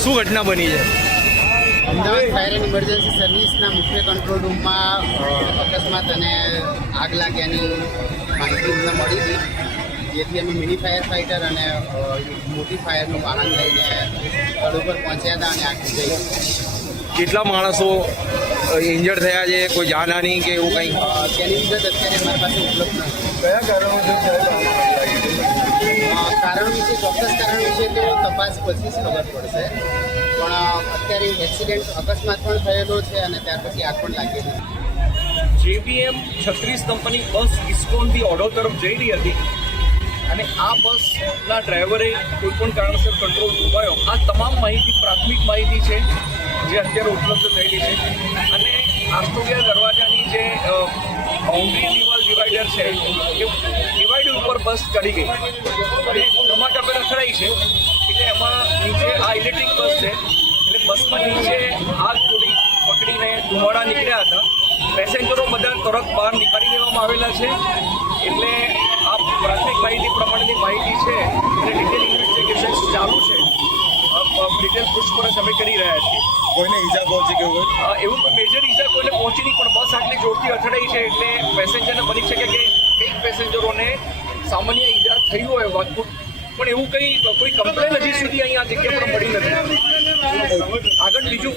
શું ઘટના બની છે? અમદાવાદ ફાયર એન્ડ ઇમરજન્સી સર્વિસના મુખ્ય કંટ્રોલ રૂમમાં અકસ્માત અને આગ લાગ્યાની માહિતી અમને મળી હતી, જેથી અમે મિની ફાયર ફાઇટર અને મોટી ફાયરનું વાહન લઈને સ્થળ ઉપર પહોંચ્યા હતા અને આગ બુઝાઈ. કેટલા માણસો ઇન્જર્ડ થયા છે? કોઈ જાનહાની કે એવું કંઈ? તેની વિગત અત્યારે અમારી પાસે ઉપલબ્ધ નથી. કયા કારણ વિશે ચોક્કસ કારણ વિશે તેઓ તપાસ પછી જ ખબર પડશે, પણ અત્યારે એક્સિડન્ટ અકસ્માત પણ થયેલો છે અને ત્યાર પછી આગ પણ લાગેલી છે. JBM 36 કંપની બસ ઇસ્કોનથી ઓઢવ તરફ જઈ રહી હતી અને આ બસના ડ્રાઈવરે કોઈપણ કારણસર કંટ્રોલ ગુમાવ્યો. આ તમામ માહિતી પ્રાથમિક માહિતી છે જે અત્યારે ઉપલબ્ધ થયેલી છે. અને આસ્ટોડિયા દરવાજાની જે બાઉન્ડ્રી દિવાલ ડિવાઈડર છે એ ડિવાઈડર ઉપર બસ ચડી ગઈ અને ટમાટર અથડાઈ છે. એટલે એમાં નીચે આ ઇલેક્ટ્રિક બસ છે એટલે બસમાં નીચે આગ થોડી પકડીને ધુમાડા નીકળ્યા હતા. પેસેન્જરો બધા તરત બહાર નીકાળી દેવામાં આવેલા છે. એટલે આ પ્રાથમિક માહિતી પ્રમાણેની માહિતી છે અને ડિટેલ ઇન્વેસ્ટિગેશન ચાલુ છે. ડિટેલ પૂછપરછ અમે કરી રહ્યા છીએ. કોઈને ઈજા પહોંચી કે એવું કોઈ મેજર ઈજા કોઈને પહોંચી નહીં, પણ બસ આટલી જોરથી અથડાઈ છે એટલે પેસેન્જરને બની શકે કે કંઈક પેસેન્જરોને સામાન્ય ઈજા થઈ હોય વાતકૂટ, પણ એવું કોઈ કમ્પ્લેન હજી સુધી અહીંયા જગ્યા પર મળી નથી. આગળ બીજું